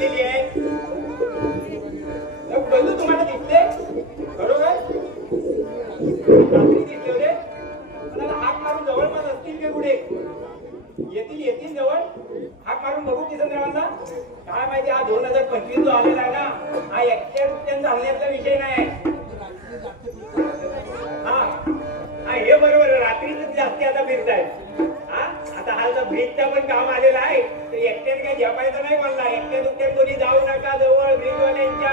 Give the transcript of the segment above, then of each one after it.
केलेली आहे. बंधू तुम्हाला दिसले बरोबर रात्री दिसले होते. मला हाक मारून जवळपास असतील ते पुढे येतील जवळ हाक मारून बघू किसनरावांना. काय माहिती हा 2025 जो आलेला आहे ना हा ऍक्सिडेंट झाल्याचा विषय नाही. हा हे बरोबर रात्रीच जास्ती आता फिरतायत. हा आता हा जर ब्रिजचा पण काम आलेला आहे तर एकट्याने काही झेपायचं नाही. मला एकट्या कोणी जाऊ नका जवळ ब्रिजवाल्यांच्या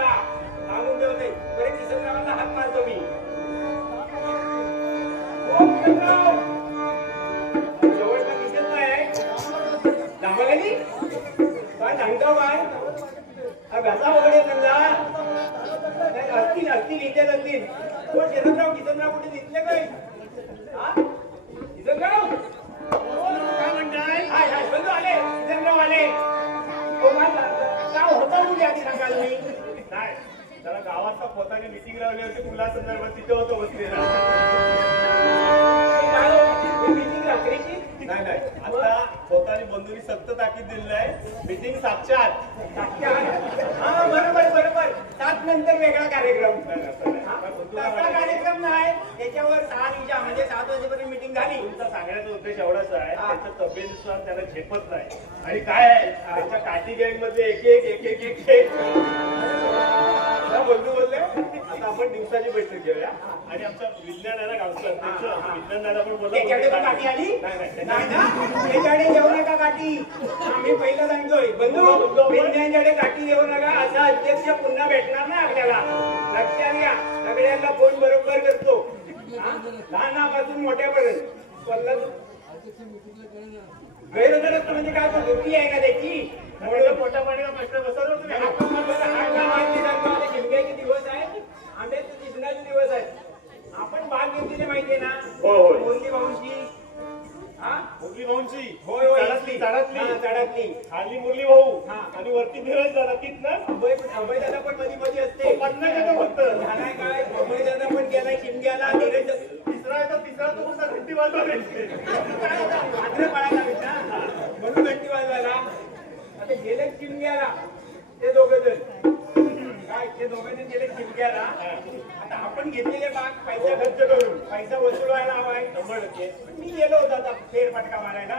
सांगून ठेवते. बरे किसनरावांना हाक मारतो मी. जवळपास दिसत नाही दामागाली काय सांगतो काय घसा वगैरे समजा असतील इथे असतील. कोण किसनराव कुठे दिसले काय? किसनराव काय म्हणताय? बंधू आले किसनराव आले. काय होतं कुठे आधी सांगाल मी नाही त्याला गावात पोताने मिटिंग लावली होती मुला संदर्भात तिथे होतो बसलेला. मिटिंग रात्रीची नाही आता पोताने बंधूंनी सक्त ताकीद दिलेली आहे मिटिंग 7च्या आत. हा बरोबर 7 नंतर वेगळा कार्यक्रम. तसा कार्यक्रम नाही त्याच्यावर 6 दिवसा म्हणजे 7 वाजेपर्यंत मिटिंग झाली. तुमचा सांगण्याचा उद्देश एवढाच आहे त्याच्या तब्येतीनुसार त्याला झेपत नाही. आणि काय आहे त्याच्या काठी गँग मध्ये एक बंधू बोलले आता आपण दिवसाची बैठक घेऊया. आणि आमच्या विज्ञान आहे ना गावचं अध्यक्ष विज्ञान दादा पण बोलला काठी आली नाही ना त्याच्याकडे जेवू नका काठी. आम्ही पहिलं सांगतोय बंधू विज्ञानच्याकडे काठी देऊ नका. असा अध्यक्ष पुन्हा भेटणार नाही आपल्याला. लक्षात घ्या सगळ्यांना फोन बरोबर करतो लहानापासून मोठ्यापर्यंत. गैरहजर म्हणजे काय दुखी आहे ना त्याची मोठ्या पाण्याचा प्रश्न बसवला शिमग्याचे दिवस आहेत आंब्याचे सीजनाचे दिवस आहेत. आपण बाग घेतलेली माहितीये ना मुरली भाऊंची. मुरली भाऊंची होय चढातली खाली मुरली भाऊ आणि वरती धीरज दादा तीच ना. अभय दादा पण मध्ये असते. फक्त झालाय काय अभय दादा पण गेलाय शिमग्याला. धीरज तिसरा तो कोणता घंटी वाजवायला म्हणून घंटी वाजवायला आता गेले शिमग्याला ते दोघं जण. काय ते दोघं जण गेले शिमग्याला. आता आपण घेतलेले बाग पैसा खर्च करून पैसा वसूलवायला हवाय 100%. मी गेलो होतो आता फेरफटका मारायला.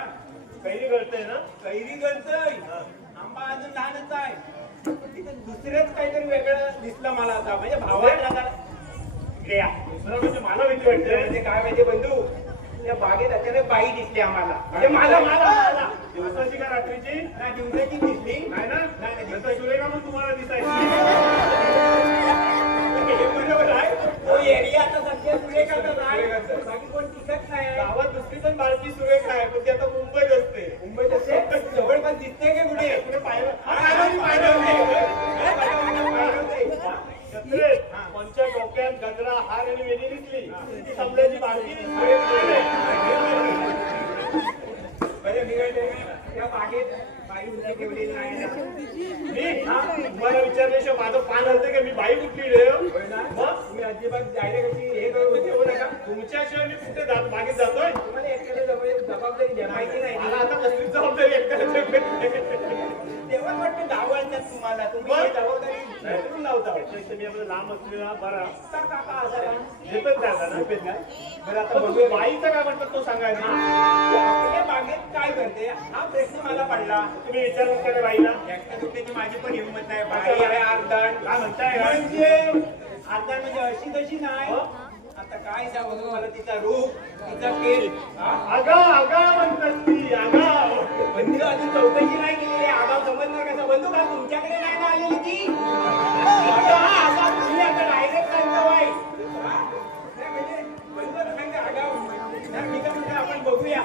कैरी गळतंय ना कैरी गळतंय आंबा अजून लहानच आहे. तिथे दुसरंच काहीतरी वेगळं दिसलं मला आता म्हणजे भावाला दुसरं म्हणजे मला भीती वाटते. म्हणजे काय माहिती बंधू त्या बागेत अचानक बाई दिसली आम्हाला. म्हणजे मला दिवसाची का रात्रीची दिवसाची दिसली नाही ना. नाही सुरेखा पण तुम्हाला दिसायची. बरोबर आहे तो एरिया आता सध्या सुरेखाचाच आहे. बाकी कोण टिकत नाही. गावात दुसरी पण बारकी सुरेखा आहे पण ती आता मुंबईत असते. मुंबईत असते जवळपास दिसते का कुठे कुठे पाहिलं कोणच्या डोक्यात गजरा हार आणि वेणी दिसली ती संपल्याची बारकी बरे बिघडले त्या बागेत बाई उंची ठेवलेली नाही. मला विचारल्याशिवाय माझं पान हलते का मी बाई कुठली तुम्ही अजिबात डायरेक्ट हे करू देऊ नका. तुमच्याशिवाय मी कुठे बागेत जातोय. तुम्हाला एकट्याला जबाबदारी द्या माहिती नाही. मला आता कसली जबाबदारी एकट्याला तेव्हा वाटतं धावतात तुम्हाला. तुम्ही जबाबदारी लावता मी आपलं लांब असलेला बरा काका असा झेपत ना. बरं आता बघूया बाईचं काय म्हणतात तो सांगायचा. आपल्या बागेत काय करते हा प्रश्न मला पडला. तुम्ही विचारलं का बाईला एकट्या दुट्याची माझी पण हिंमत नाही. बाई आहे अर्धण काय म्हणताय म्हणजे अर्धण म्हणजे अशी तशी नाही. आता काय सांगू मला तिचा रूप तिचा केस आगा म्हणतात ती आगाव. बंधू अजून चौकशी नाही केलेली. आगाव समजणार कसा बंधू का तुमच्याकडे नाही ना आलेली ती. असा तुम्ही आता डायरेक्ट सांगता बाई म्हणजे बंधू सांगता आगाव. ठीक आहे म्हणजे आपण बघूया.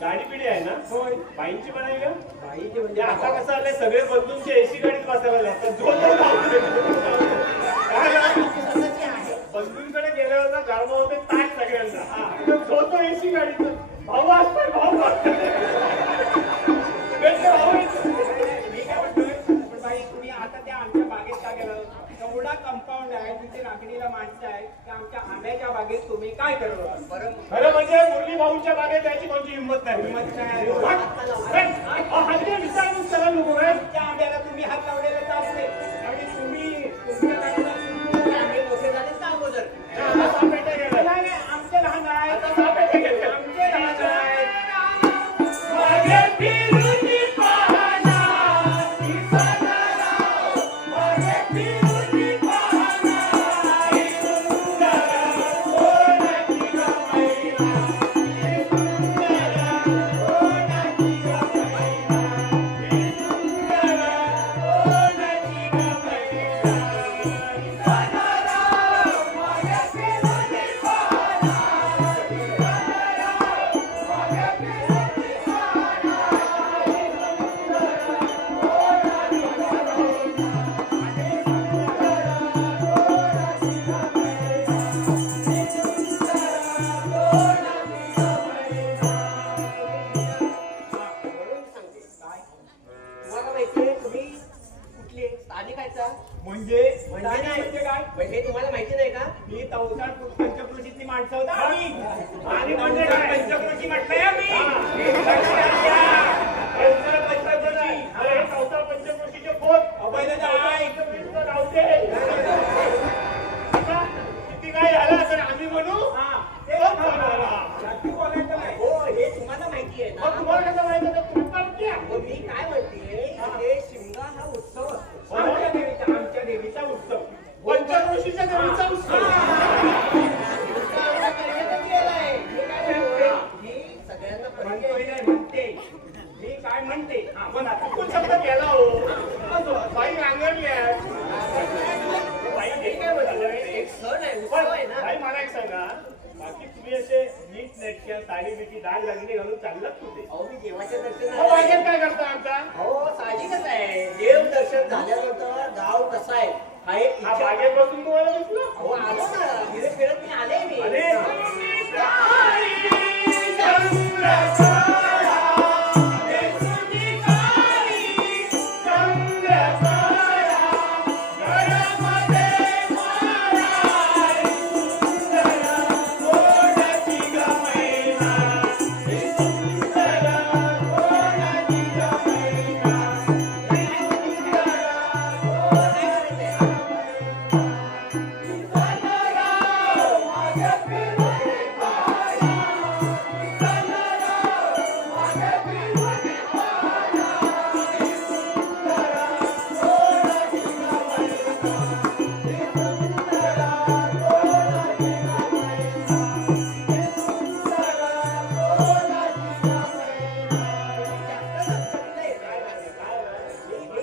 गाडी पिढी आहे ना होय बाईंची पण आहे का बाईचे म्हणजे आता कसं आलंय सगळे बंधूंचे एसी गाडीत बसायला लागतात बंधूंकडे गेल्यावर ना गरमा होते ताट सगळ्यांना जो तो एसी गाडीत भाऊ असतोय भाऊ असतोय मी काय म्हणतोय पण बाई तुम्ही आता त्या आमच्या बागेत का गेलं एवढा कंपाऊंड आहे तिथे राखणीला माणसं आहेत की आमच्या आंब्याच्या बागेत तुम्ही काय करत बरं खरं म्हणजे मुरली भाऊंच्या बागेत जायची कोणती हिंमत नाही हिंमत नाही. विचारून चला नको त्या आंब्याला तुम्ही हात लावलेला चालते आणि तुम्ही तुमच्या गाडीला आंबे मोठे झाले का अगोदर नाही, नाही, आमचे लहान आहेत आमचे लहान आहेत म्हणजे तुम्हाला माहिती नाही का मी तवसाळ पंचकृषीतली माणसं होता आम्ही आणि म्हणजे काय पंचकृषी म्हटलंय आम्ही पंचकृषीचे पोत अभय जाय किती काय झालं तर आम्ही म्हणू बोलायचं नाही हो हे तुम्हाला माहिती आहे ना तुम्हाला कसं माहिती आहे तुम्ही पण घ्या. हो, मी काय म्हणते हे शिमगा हा उत्सव असतो आमच्या देवीचा उत्सव पंचकृषीच्या देवीचा उत्सव सगळ्यांना म्हणतोय नाही म्हणते मी काय म्हणते बोला चुकून शब्द केला हो बाई रांगणल्या बाई हे काय म्हटलं एक सण आहे उत्सव आहे ना बाई मला एक सांगा बाकी तुम्ही असे नीट नेटक्या साडी बिटी दाग दागिने घालून चाललात कुठे अहो मी देवाच्या हो दर्शनाला बागेत काय करता आमचा हो साहजिकच आहे देव दर्शन झाल्यानंतर गाव कसा आहे हा एक हा इच्छा- बागेत बसून तुम्हाला दिसलं अहो आलो ना फिरत फिरत मी आले मी अरे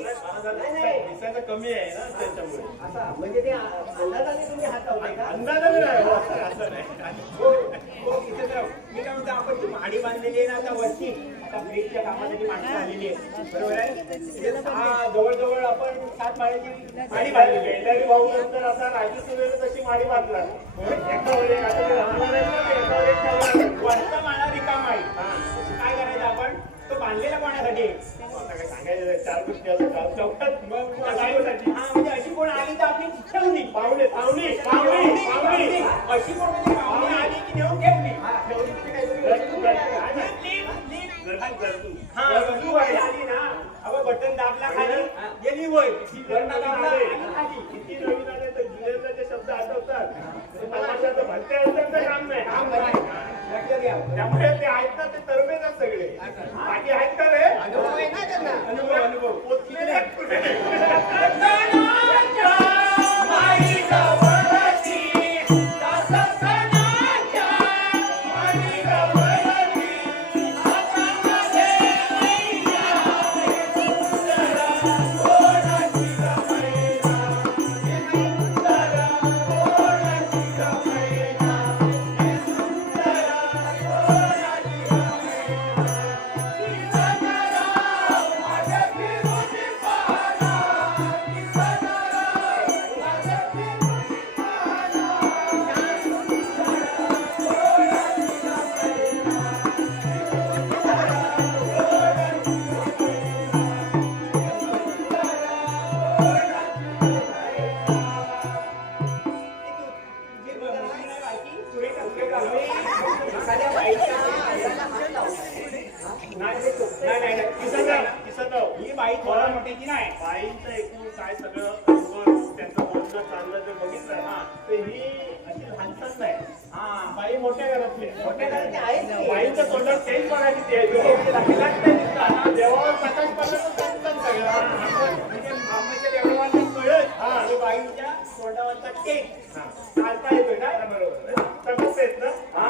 दिसायचं कमी आहे ना त्याच्यामुळे असा म्हणजे ते अंदाजाने तुम्ही हात लावताय का अंदाजाने नाही हो, असं नाही हो हो इथे तर मी काय म्हणतो आपण ती माडी बांधलेली आहे ना आता वरती आता ब्रिजच्या कामासाठी माणसं आलेली आहे बरोबर आहे जवळजवळ आपण 7 माळ्याची माडी बांधलेली आहे गेल्यारी भाऊ नंतर आता राजी सुरेला तशी माडी बांधला एकावर एक आता ते राहणार नाही ना, ते एकावर एक ठेवणार. वरचा माळा रिकामा आहे काय करायचं आपण तो बांधलेला कोणासाठी आता काय सांगायचं नाही, 4 गोष्टी असतात चौकात मग गाडीसाठी. हा म्हणजे अशी कोण आली तर आपली ठेवली पाहुणे पाहुणे पाहुणे पाहुणे अशी कोण म्हणजे पाहुणे आली की नेऊन ठेवली ठेवली म्हणजे हा गरजू बाई आली ना अगं बटन दाबला खाली गेली वर बटन दाबला आणि खाली किती नवीन आले तर जुन्याचे शब्द आठवतात तमाशाचं भलते असेल काम नाही लक्षात घ्या त्यामुळे ते आहेत ना ते तरबेज सगळे बाकी आहेत का रे अनुभव आहे ना त्यांना अनुभव अनुभव पोचलेले आहेत कुठे बाई थोडा मोठीची नाही. बाईंचं एकूण काय सगळं अंगण, त्यांचं बोलणं चाललं जर बघितलं ना तर ही अशी लहानसच नाही. हा. बाई मोठ्या घरातली आहे. मोठ्या घरातली आहेच की. बाईंच्या तोंडात तेच बघायची ते आहे. देवावर प्रकाश पडला तर त्यांचं सगळं. म्हणजे आम्हाला देवाचा कळस आणि बाईच्या तोंडावरचा टेक चालता येतोय ना. बरोबर तसंच आहेत ना. हा.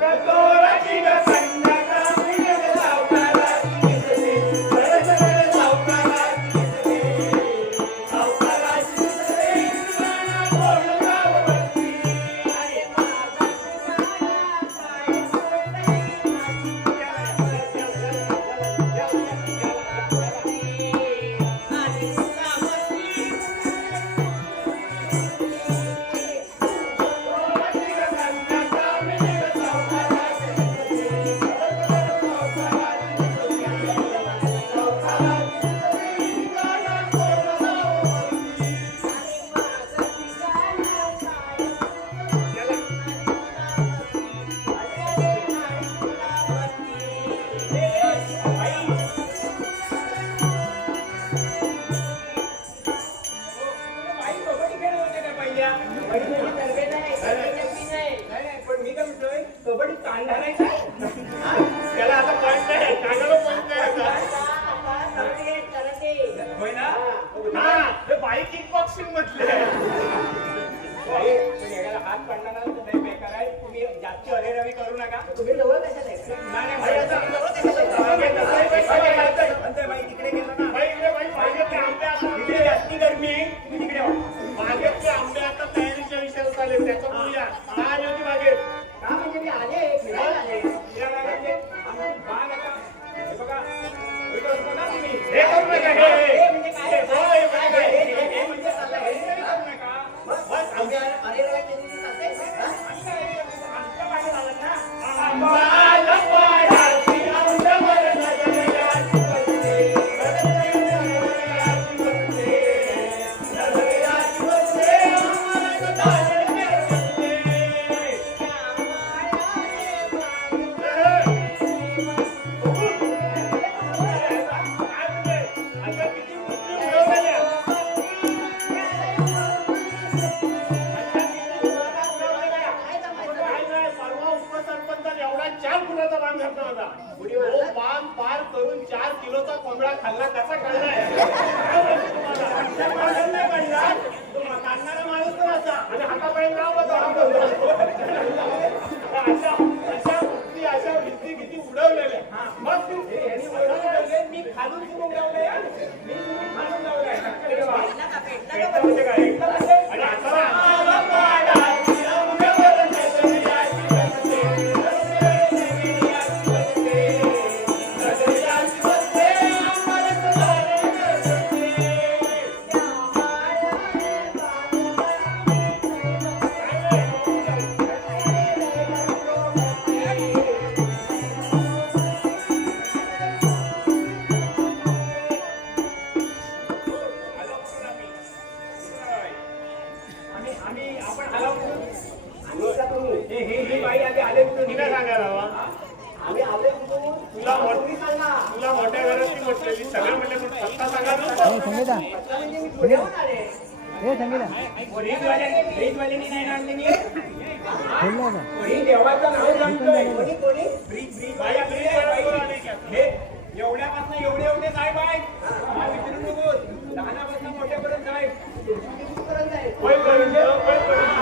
गतोराची गंगाचा मिळेल सावकाराची दिसते. सरसर सावकाराची दिसते. सावकाराची दिसते. इंद्राला कोण गाव बसती. अरे माझा सुराया काय सोडली आणि सुरावती. गतोराची गंगाचा मिळेल सावकाराची दिसते. सरसर सावकाराची दिसते. सावकाराची दिसते. इंद्राला कोण गाव बसती. अरे माझा ठिकाणा काय बाई कबड्डी खेळत होते का पहिल्या? नाही, पण मी काय म्हणतोय, कबड्डी काढणार आहे काय? त्याला आता पॉईंट नाही कानाला पॉईंट नाही आता. होय ना? हा ते बाई किक बॉक्सिंग म्हटले. बाई, पण एखादा हात पडला ना तर लय बेकार आहे. तुम्ही जास्त अरेरावी करू नका. तुम्ही जवळ कशाला आहे? नाही, बाई, आता- म्हणतोय बाई तिकडे गेलो ना. बाई, इकडे बाई, मागेतले आंबे आता- तिकडे जास्ती गरमी आहे. तुम्ही तिकडे व्हा. मागेतले आंबे आता तयारीच्या विषयावर आले. त्याचं बोलूया. काय आली होती मागेत? का म्हणजे मी आले फिरायला आले. या लागायचे. आमची बाग आता. हे बघा. हे करू नका तुम्ही. हे करू नका, हे म्हणजे काय? हे होय, होय, होय. हे म्हणजे चाललंय. हे तरी करू नका. बस आंबे अरे रवा केली तर चालतंय? हा? आमच्या बागेत आलात ना. आंबाला पाडाची अंगावर नजरेची बसते. नजरेची बसते. नजरेची बसते. आम्हाला दानडे बसते. आता किती मुद्दे उडवलेल्या. काय नाही, परवा उपसरपंचाने एवढा 4 किलोचा बाण घातला होता. तो बाण पार करून 4 किलोचा कोंबडा खाल्ला कसा कळलाय? काय माहिती तुम्हाला? त्या माणसाला नाही कळला. तो काढणारा माणूस तर असा आणि हातापायी नाव होता. अशा वृत्ती, अशा भीती किती उडवलेल्या. मग हे यांनी वळून ठेवले. मी खालून सुरू लावलंय हा. मी सुरू खालून लावलंय. इकडे वा. पेटला म्हणजे काय? आणि आता आम्हाला पाडाची अंगावर नजरेची बसते. नजरेची बसते. नजरेची बसते. आम्हाला दानडे बसते. आपण आलो कुठून? ही बाई आधी आले कुठून? तिला सांगायला हवा. आम्ही आले कुठून? तुम्ही सांगा. तुला मोठ्या घराची म्हटलेली सगळं म्हटलं पण सत्ता सांगा नको. संगीता आता म्हणजे मी पुण्याहून आले. हे संगीता ब्रिजवाल्यांनी नाही आणली मी. बोलला का मी देवाचं नाव सांगतोय. कोणी कोणी? बाई ब्रिजवर आली का? हे एवढ्यापासून एवढे साहेब आहे. हा, विचारू नको. लहानापासून मोठ्यापर्यंत साहेब. कुठपर्यंत आहे? वय पर्यंत, वय पर्यंत.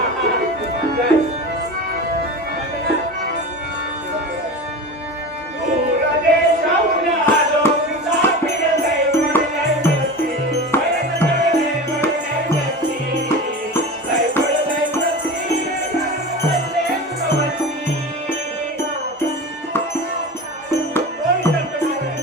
दूर देशाहून आलो मुसाफिर लय पडलंय वरती. लय पडलंय वरती. लय पडलंय वरती. पडलंय वरती. कोण शब्द मारे?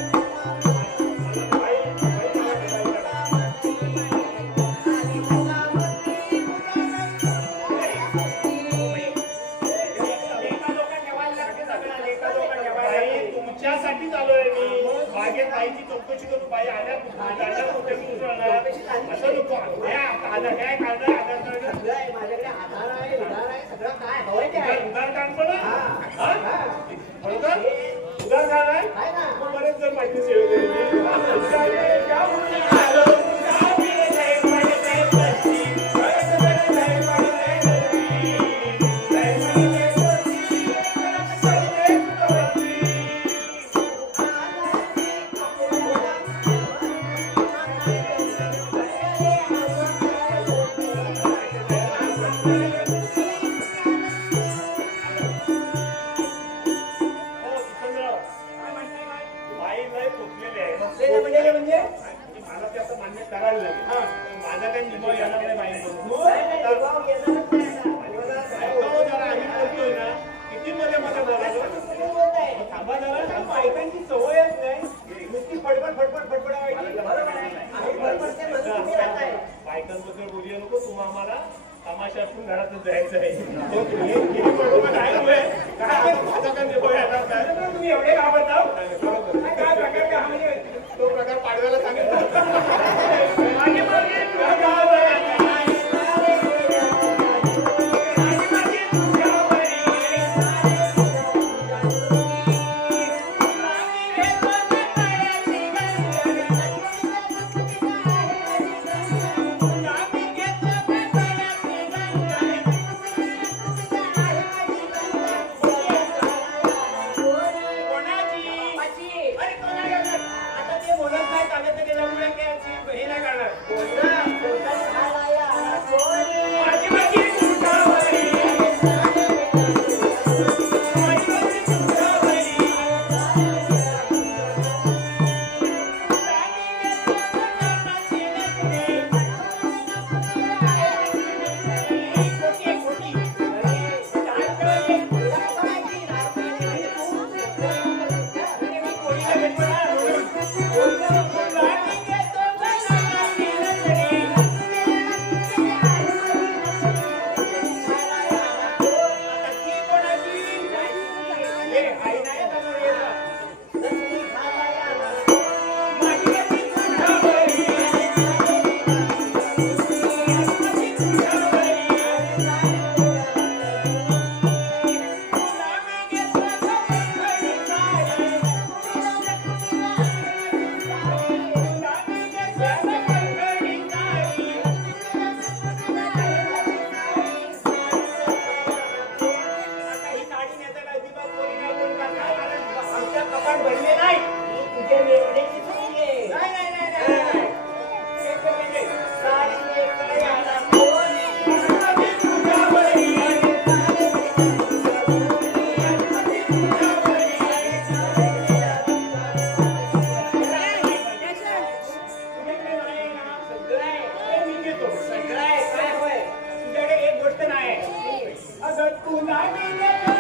बाई, तुमच्यासाठीच आलोय मी. बागेत बाईची चौकशी करू. बाई आल्या कुठे असं नको. हे आधार काय काढलं आधार कार्ड. सगळं आहे. माझ्याकडे आधार आहे, उधार आहे, सगळं काय हवंय ते आहे. उधार कार्ड पण आहे? हा? उधार? तुला झालाय आहे ना. मग बरेच जण माझी सेवा केली जाणे का मुली आलो तुझ्या फिरले पडले बसली परत पडले पडले बसली लय पडले बसली परत पडले बसली हो किशनराव काय म्हणताय काय? बाई लय फुटलेली आहे म्हणजे म्हणजे मला ते आता मान्य करायला लागेल हा. माझा काही निभाव येणार नाही बाई हो? ऐकावं जरा आम्ही बोलतोय ना किती मध्ये मध्ये बोलायलो थांबा जरा त्या बायकांची सवयच नाही नुसती फडफड फडफड फडफडावायची बायकांबद्दल बोलूया नको तुम्हा आम्हाला तमाशा असून घरातच जायचं आहे किती बरोबर आहे होय. काय माझा काय निभाव येणार नाही तुम्ही एवढे घाबरता हो? बरोबर. काय प्रकार का हा म्हणजे तो प्रकार पाडव्याला सांगितलं मागे मागे तुझ्या गावाला अरे तो नाही करणार. आता ते बोलत नाही चालत तर त्याच्यामुळे काय हे नाही करणार. माझी माझी तुझ्यावरी. माझी माझी तुझ्यावरी. खोटी आहे, खोटी. कोणीला भेटणार? भरले नाही नाही नाही नाही एक म्हणजे तुझ्याकडे नाही ना सगळं आहे ते मी घेतो सगळं आहे काय होय तुझ्याकडे एक गोष्ट नाही अगं तुला मी देतो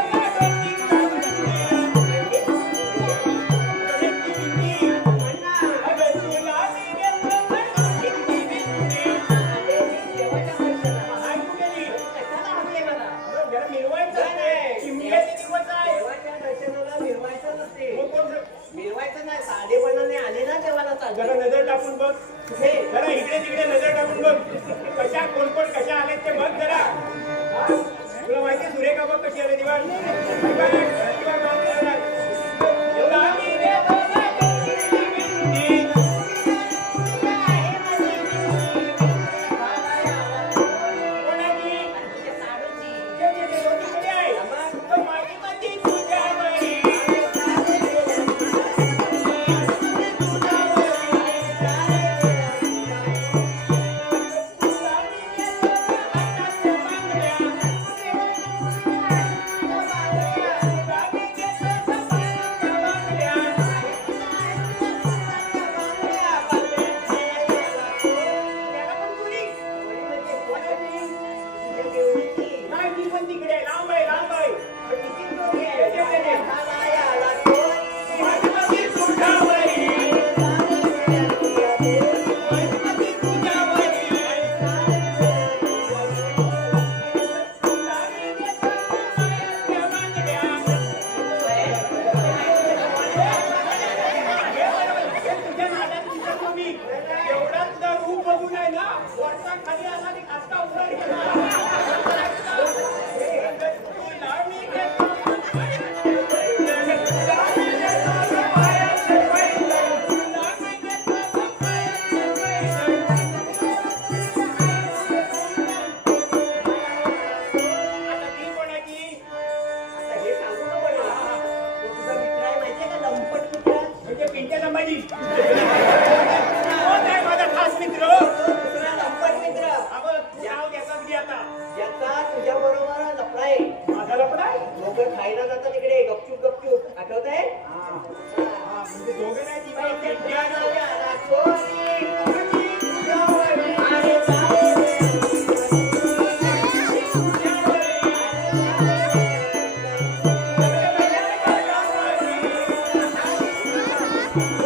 मिरवायचं नाही साधेपणाने आले ना देवाला जरा चालतं नजर टाकून बघ जरा इकडे तिकडे नजर टाकून बघ कशा कोण कोण कशा आले ते बघ जरा हा? तुला माहिती सुरेखा बघ कशी आले दिवाळ माझी कोण आहे माझा खास मित्र दुसरा लंपट मित्र अगं तू नाव त्याचाच घे आता ज्याचा तुझ्या बरोबर लफडा आहे. माझा लपडा आहे दोघं खायला जातात तिकडे गपचूप गपचूप आठवत आहे. म्हणजे दोघे नाही ती बाई Thank